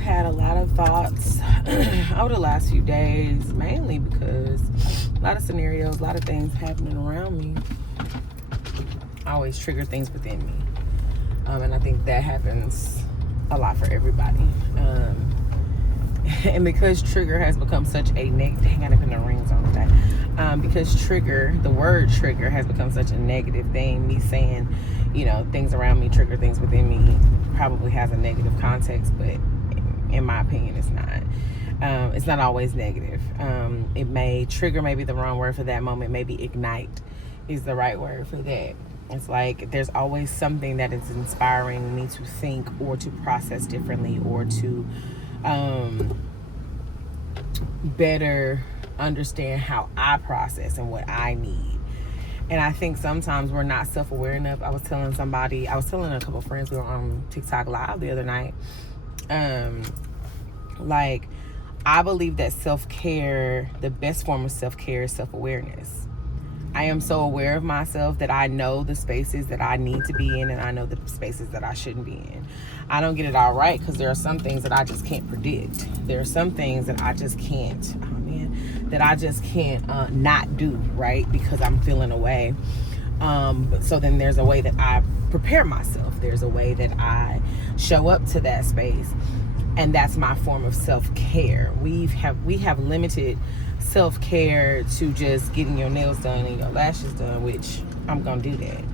had a lot of thoughts over the last few days, mainly because a lot of scenarios, a lot of things happening around me always trigger things within me. And I think that happens a lot for everybody. And because trigger has become such a negative, dang, I gotta put no rings on today. Because the word trigger has become such a negative thing, me saying, things around me trigger things within me probably has a negative context, but in my opinion, it's not. It's not always negative. It may trigger, maybe the wrong word for that moment, maybe ignite is the right word for that. It's like there's always something that is inspiring me to think or to process differently or to better understand how I process and what I need. And I think sometimes we're not self-aware enough. I was telling a couple of friends, we were on TikTok Live the other night. I believe that self-care, the best form of self-care is self-awareness. I am so aware of myself that I know the spaces that I need to be in and I know the spaces that I shouldn't be in. I don't get it all right because there are some things that I just can't predict. There are some things that I just can't, not do, right? Because I'm feeling away. So then there's a way that I prepare myself. There's a way that I show up to that space. And that's my form of self-care. We have limited self-care to just getting your nails done and your lashes done, which I'm gonna do that.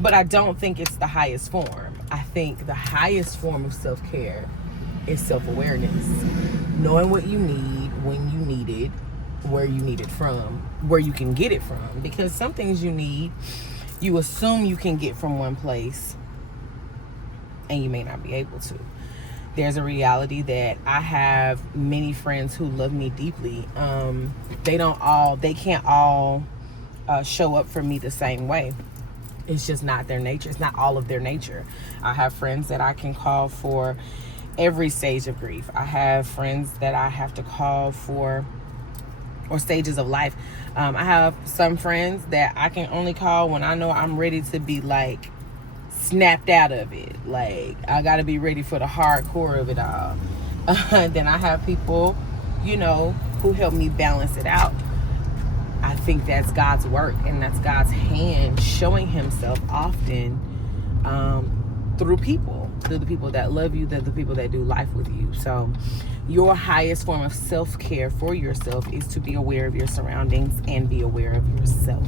But I don't think it's the highest form. I think the highest form of self-care is self-awareness. Knowing what you need, when you need it, where you need it from, where you can get it from. Because some things you need, you assume you can get from one place, and you may not be able to. There's a reality that I have many friends who love me deeply. They can't all show up for me the same way. It's just not their nature. It's not all of their nature. I have friends that I can call for every stage of grief. I have friends that I have to call for or stages of life. I have some friends that I can only call when I know I'm ready to be like snapped out of it. Like I gotta be ready for the hardcore of it all. Then I have people, who help me balance it out. I think that's God's work and that's God's hand showing himself often through people, through the people that love you, through the people that do life with you. So your highest form of self-care for yourself is to be aware of your surroundings and be aware of yourself.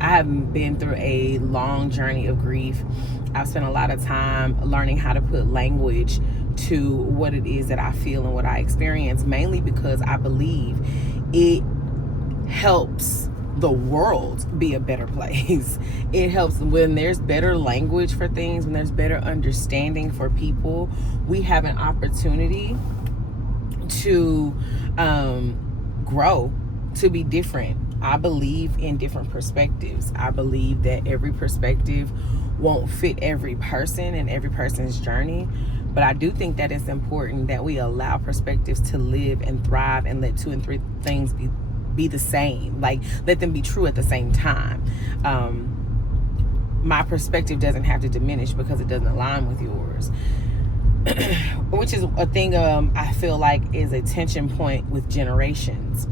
I have been through a long journey of grief. I've spent a lot of time learning how to put language to what it is that I feel and what I experience, mainly because I believe it helps the world be a better place. It helps when there's better language for things, when there's better understanding for people. We have an opportunity to grow, to be different. I believe in different perspectives. I believe that every perspective won't fit every person and every person's journey. But I do think that it's important that we allow perspectives to live and thrive and let 2 and 3 things be the same. Like, let them be true at the same time. My perspective doesn't have to diminish because it doesn't align with yours. Which is a thing I feel like is a tension point with generations.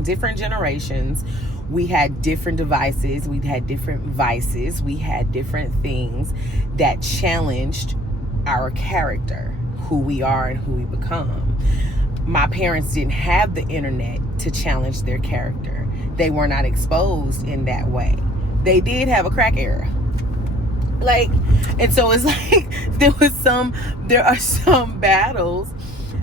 Different generations, we had different devices, we had different vices, we had different things that challenged our character, who we are and who we become. My parents didn't have the internet to challenge their character. They were not exposed in that way. They did have a crack era. And so it's like there are some battles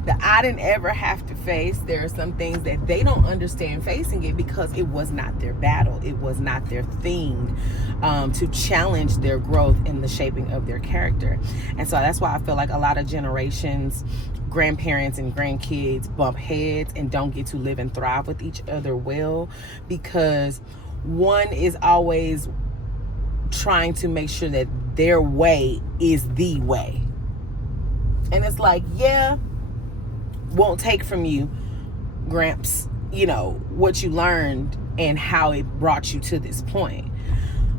that I didn't ever have to face. There are some things that they don't understand facing it because it was not their battle. It was not their thing to challenge their growth in the shaping of their character. And so that's why I feel like a lot of generations, grandparents and grandkids bump heads and don't get to live and thrive with each other well, because one is always trying to make sure that their way is the way. And it's like, won't take from you, Gramps, what you learned and how it brought you to this point.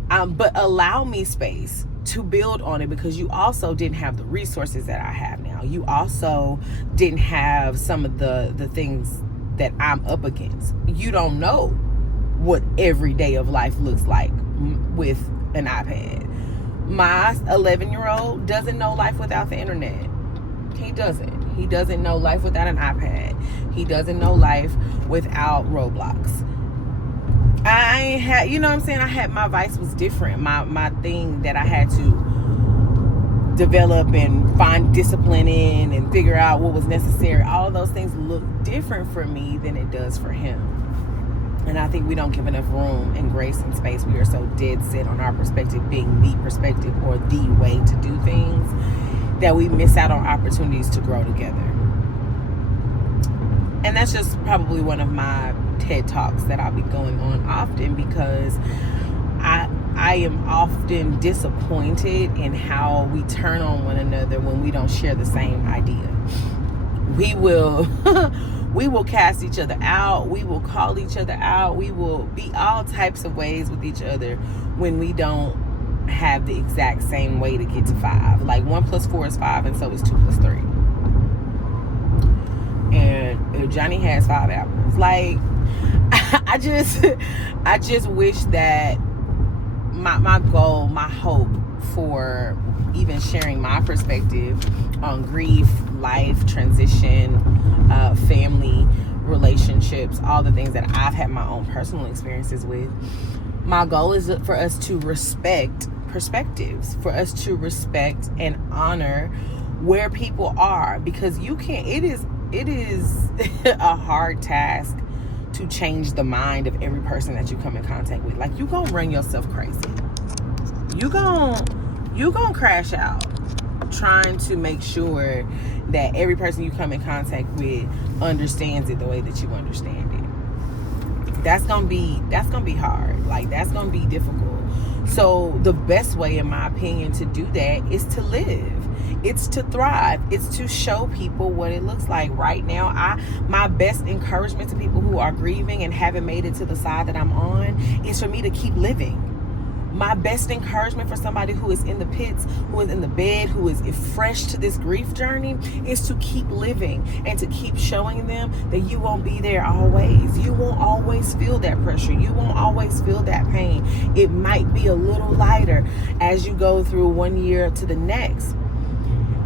But allow me space to build on it, because you also didn't have the resources that I have now. You also didn't have some of the things that I'm up against. You don't know what every day of life looks like with an iPad. My 11-year-old doesn't know life without the internet. He doesn't know life without an iPad. He doesn't know life without Roblox. I had, you know what I'm saying? My vice was different. My thing that I had to develop and find discipline in and figure out what was necessary. All of those things look different for me than it does for him. And I think we don't give enough room and grace and space. We are so dead set on our perspective being the perspective or the way to do things that we miss out on opportunities to grow together. And that's just probably one of my TED Talks that I'll be going on often, because I am often disappointed in how we turn on one another when we don't share the same idea. We will cast each other out. We will call each other out. We will be all types of ways with each other when we don't have the exact same way to get to 5. Like 1 + 4 is 5, and so is 2 + 3. And if Johnny has 5 apples, like I just wish that my goal, my hope for even sharing my perspective on grief, life, transition, family, relationships, all the things that I've had my own personal experiences with. My goal is for us to respect perspectives, for us to respect and honor where people are, because it is a hard task to change the mind of every person that you come in contact with. Like, you gonna run yourself crazy. You gonna crash out trying to make sure that every person you come in contact with understands it the way that you understand it. That's gonna be hard. Like, that's gonna be difficult. So the best way, in my opinion, to do that is to live. It's to thrive. It's to show people what it looks like. Right now, my best encouragement to people who are grieving and haven't made it to the side that I'm on is for me to keep living. My best encouragement for somebody who is in the pits, who is in the bed, who is fresh to this grief journey, is to keep living and to keep showing them that you won't be there always. You won't always feel that pressure. You won't always feel that pain. It might be a little lighter as you go through one year to the next.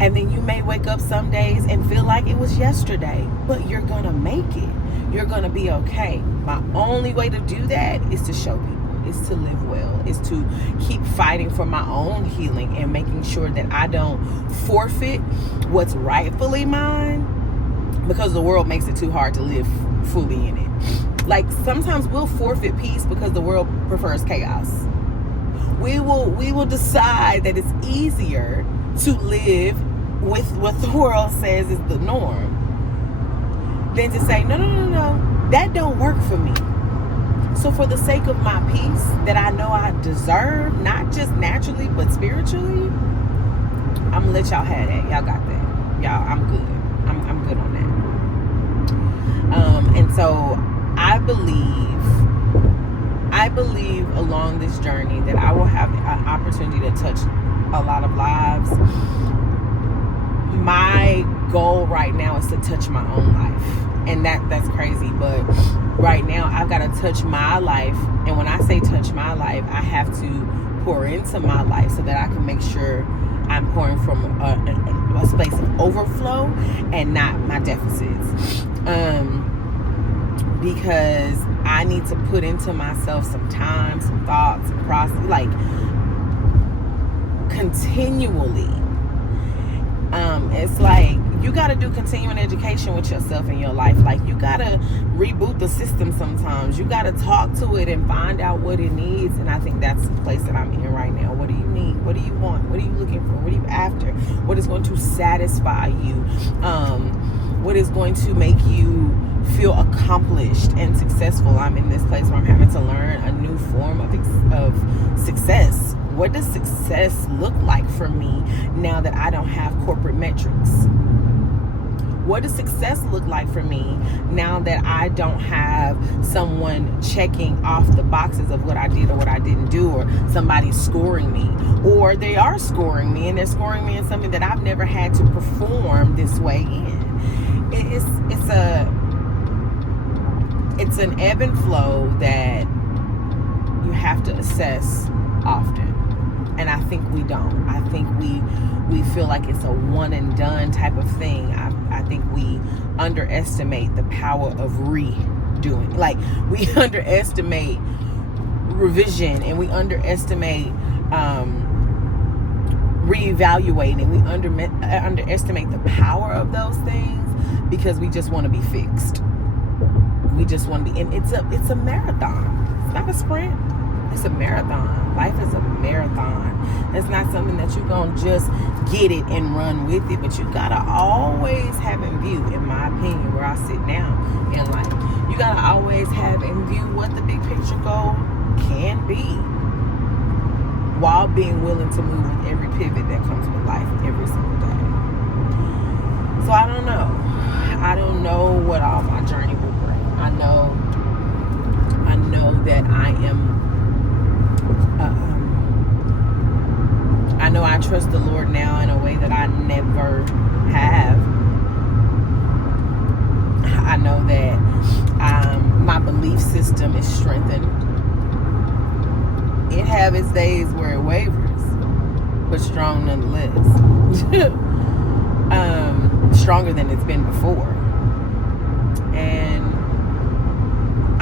And then you may wake up some days and feel like it was yesterday, but you're gonna make it. You're gonna be okay. My only way to do that is to show people, is to live well, is to keep fighting for my own healing and making sure that I don't forfeit what's rightfully mine, because the world makes it too hard to live fully in it. Like, sometimes we'll forfeit peace because the world prefers chaos. We will decide that it's easier to live with what the world says is the norm than to say, no, that don't work for me. So for the sake of my peace that I know I deserve, not just naturally but spiritually, I'm gonna let y'all have that. Y'all got that. Y'all, I'm good. I'm good on that. And so I believe along this journey that I will have an opportunity to touch a lot of lives. My goal right now is to touch my own life, and that's crazy, but right now I've got to touch my life. And when I say touch my life, I have to pour into my life so that I can make sure I'm pouring from a space of overflow and not my deficits, because I need to put into myself some time, some thoughts, some process, like continually. It's like you got to do continuing education with yourself in your life. Like, you got to reboot the system sometimes. You got to talk to it and find out what it needs. And I think that's the place that I'm in right now. What do you need? What do you want? What are you looking for? What are you after? What is going to satisfy you? What is going to make you feel accomplished and successful? I'm in this place where I'm having to learn a new form of success. What does success look like for me now that I don't have corporate metrics? What does success look like for me now that I don't have someone checking off the boxes of what I did or what I didn't do, or somebody scoring me, or they are scoring me and they're scoring me in something that I've never had to perform this way in. It's an ebb and flow that you have to assess often. And I think we don't. I think we feel like it's a one and done type of thing. I think we underestimate the power of redoing. Like, we underestimate revision, and we underestimate reevaluating. We underestimate the power of those things because we just want to be fixed. We just want to be, and it's a marathon. It's not a sprint. It's a marathon. Life is a marathon. It's not something that you're going to just get it and run with it, but you got to always have in view, in my opinion, where I sit now in life, you got to always have in view what the big picture goal can be, while being willing to move with every pivot that comes with life every single day. So I don't know. I don't know what all my journey will bring. I know that I know I trust the Lord now in a way that I never have. I know that my belief system is strengthened. It have its days where it wavers, but strong nonetheless. Stronger than it's been before. And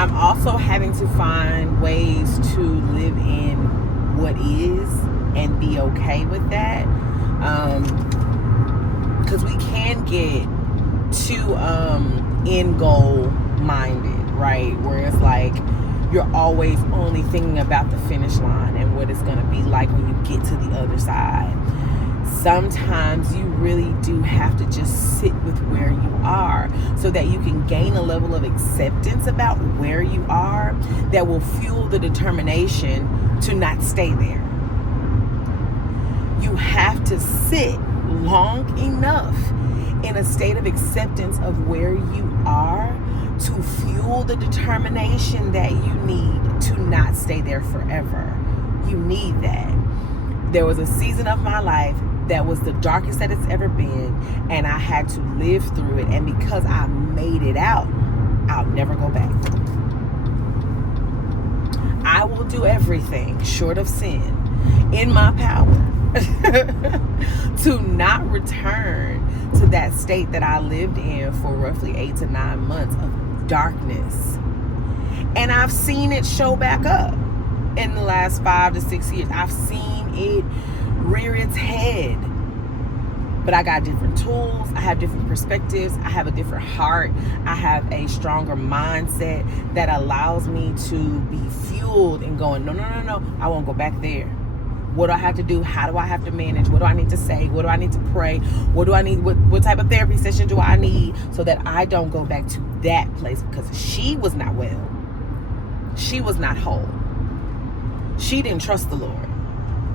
I'm also having to find ways to live in what is and be okay with that, because we can get too end goal minded, right, where it's like you're always only thinking about the finish line and what it's going to be like when you get to the other side. Sometimes you really do have to just sit with where you are so that you can gain a level of acceptance about where you are that will fuel the determination to not stay there. You have to sit long enough in a state of acceptance of where you are to fuel the determination that you need to not stay there forever. You need that. There was a season of my life that was the darkest that it's ever been, and I had to live through it, and because I made it out, I'll never go back. I will do everything short of sin in my power to not return to that state that I lived in for roughly 8 to 9 months of darkness. And I've seen it show back up in the last 5 to 6 years. I've seen it rear its head. But I got different tools. I have different perspectives. I have a different heart. I have a stronger mindset that allows me to be fueled and going, no, I won't go back there. What do I have to do? How do I have to manage? What do I need to say? What do I need to pray? What do I need? What type of therapy session do I need so that I don't go back to that place? Because she was not well. She was not whole. She didn't trust the Lord.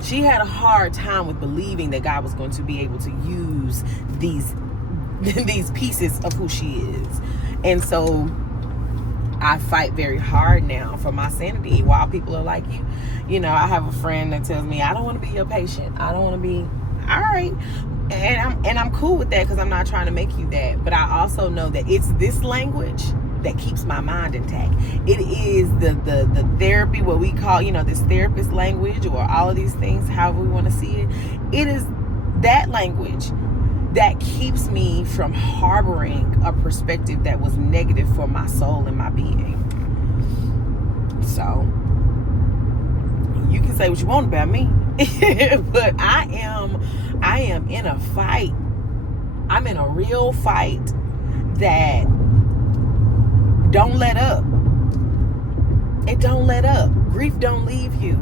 She had a hard time with believing that God was going to be able to use these pieces of who she is. And so I fight very hard now for my sanity while people are like, you know, I have a friend that tells me, I don't want to be your patient. I don't want to be, all right. And I'm cool with that because I'm not trying to make you that. But I also know that it's this language that keeps my mind intact. It is the therapy, what we call, you know, this therapist language, or all of these things, however we want to see it. It is that language that keeps me from harboring a perspective that was negative for my soul and my being. So you can say what you want about me, but I am in a fight. I'm in a real fight that don't let up. It don't let up. Grief don't leave you.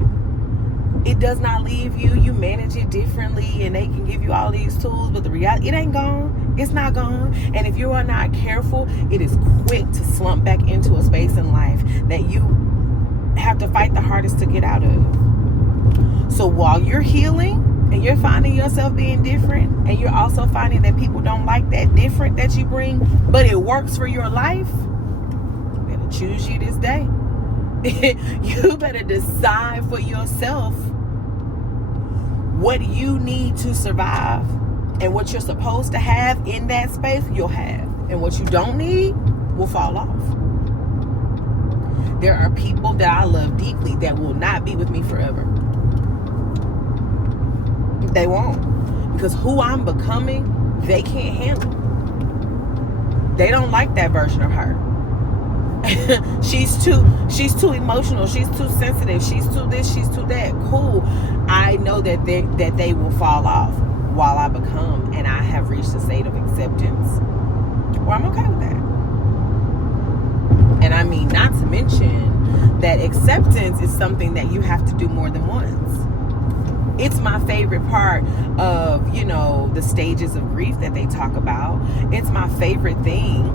It does not leave you. You manage it differently, and they can give you all these tools, but the reality, it ain't gone. It's not gone. And if you are not careful, it is quick to slump back into a space in life that you have to fight the hardest to get out of. So while you're healing, and you're finding yourself being different, and you're also finding that people don't like that different that you bring, but it works for your life, you better choose you this day. You better decide for yourself what you need to survive, and what you're supposed to have in that space, you'll have, and what you don't need will fall off. There are people that I love deeply that will not be with me forever. They won't, because who I'm becoming, they can't handle. They don't like that version of her. She's too emotional, she's too sensitive, she's too this, she's too that. Cool. I know that they will fall off while I become, and I have reached a state of acceptance where I'm okay with that. And I mean, not to mention that acceptance is something that you have to do more than once. It's my favorite part of, the stages of grief that they talk about. It's my favorite thing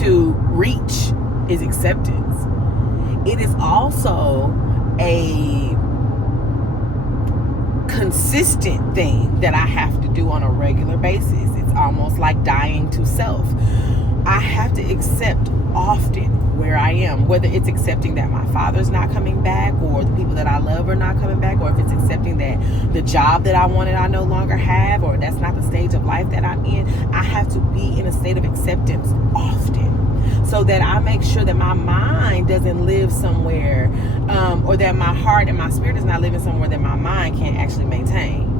to reach is acceptance. It is also a consistent thing that I have to do on a regular basis. It's almost like dying to self. I have to accept often where I am, whether it's accepting that my father's not coming back, or the people that I love are not coming back, or if it's accepting that the job that I wanted I no longer have, or that's not the stage of life that I'm in. I have to be in a state of acceptance often, so that I make sure that my mind doesn't live somewhere, or that my heart and my spirit is not living somewhere that my mind can't actually maintain.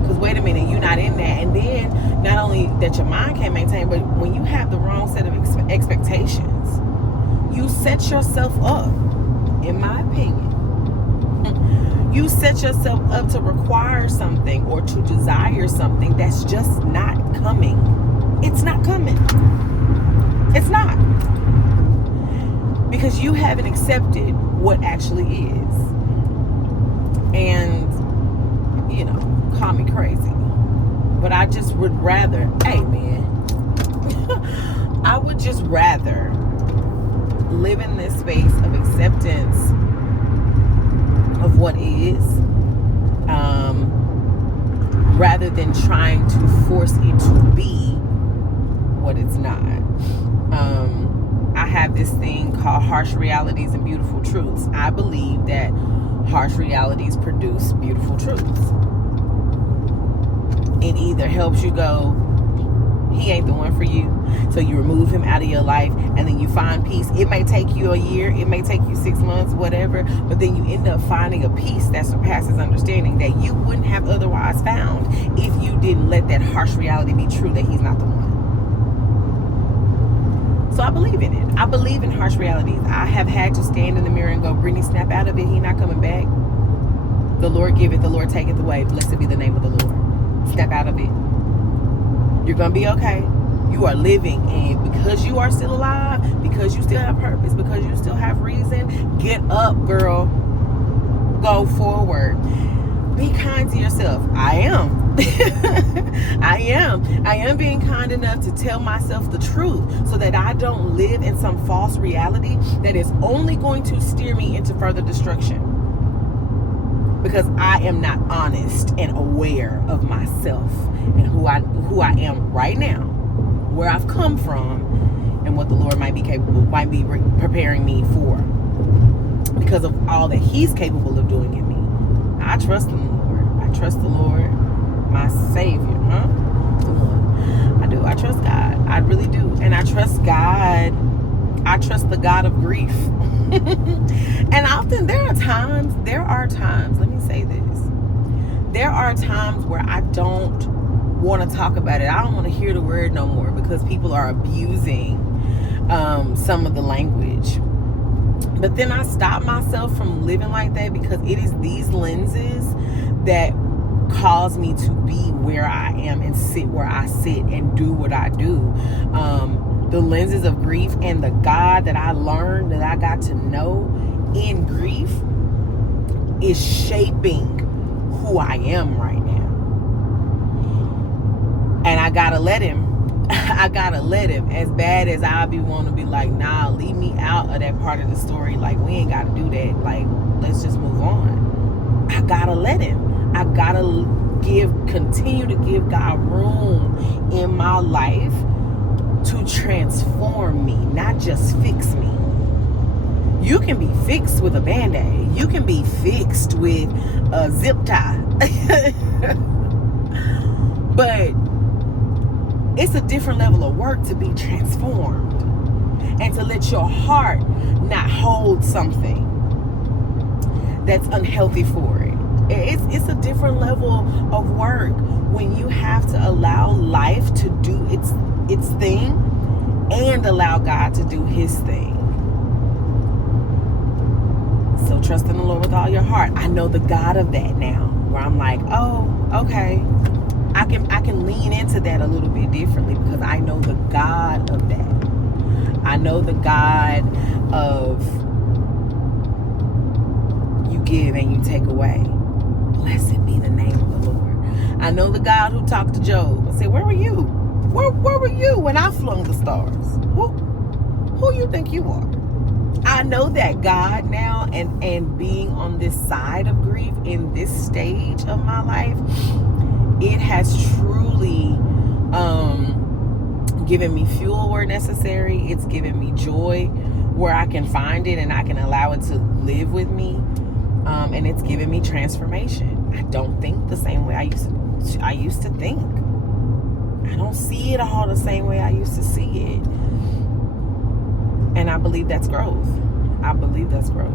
Because wait a minute, you're not in that. And then not only that your mind can't maintain, but when you have the wrong set of expectations, you set yourself up, in my opinion, you set yourself up to require something or to desire something that's just not coming. It's not coming. It's not. Because you haven't accepted what actually is. And, call me crazy, but I just would rather, hey man, I would just rather live in this space of acceptance of what is, rather than trying to force it to be what it's not. I have this thing called harsh realities and beautiful truths. I believe that harsh realities produce beautiful truths. It either helps you go, he ain't the one for you, so you remove him out of your life, and then you find peace. It may take you a year, it may take you 6 months, whatever, but then you end up finding a peace that surpasses understanding that you wouldn't have otherwise found if you didn't let that harsh reality be true that he's not the one. So I believe in it. I believe in harsh realities. I have had to stand in the mirror and go, Brittany, snap out of it. He not coming back. The Lord give it, the Lord take it away. Blessed be the name of the Lord. Step out of it. You're going to be okay. You are living, and because you are still alive, because you still have purpose, because you still have reason, get up, girl. Go forward. Be kind to yourself. I am. I am being kind enough to tell myself the truth so that I don't live in some false reality that is only going to steer me into further destruction. Because I am not honest and aware of myself and who I am right now, where I've come from, and what the Lord might be preparing me for, because of all that He's capable of doing in me. I trust in the Lord. I trust the Lord, my Savior, I do. I trust God. I really do. And I trust God. I trust the God of grief. And often there are times, let me say this. There are times where I don't want to talk about it. I don't want to hear the word no more because people are abusing some of the language. But then I stop myself from living like that, because it is these lenses that cause me to be where I am and sit where I sit and do what I do. The lenses of grief and the God that I learned, that I got to know in grief, is shaping who I am right now. And I gotta let him. I gotta let him. As bad as I be wanting to be like, nah, leave me out of that part of the story. Like, we ain't gotta do that. Like, let's just move on. gotta let him. I gotta continue to give God room in my life to transform me, not just fix me. You can be fixed with a Band-Aid. You can be fixed with a zip tie. But it's a different level of work to be transformed and to let your heart not hold something that's unhealthy for it. It's a different level of work when you have to allow life to do its thing and allow God to do his thing. So trust in the Lord with all your heart. I know the God of that now, where I'm like, oh, okay. I can lean into that a little bit differently because I know the God of that. I know the God of you give and you take away. Blessed be the name of the Lord. I know the God who talked to Job and said, where were you? Where were you when I flung the stars? Who you think you are? I know that God now, and being on this side of grief in this stage of my life, it has truly given me fuel where necessary. It's given me joy where I can find it and I can allow it to live with me. And it's given me transformation. I don't think the same way I used to think. I don't see it all the same way I used to see it. And I believe that's growth. I believe that's growth.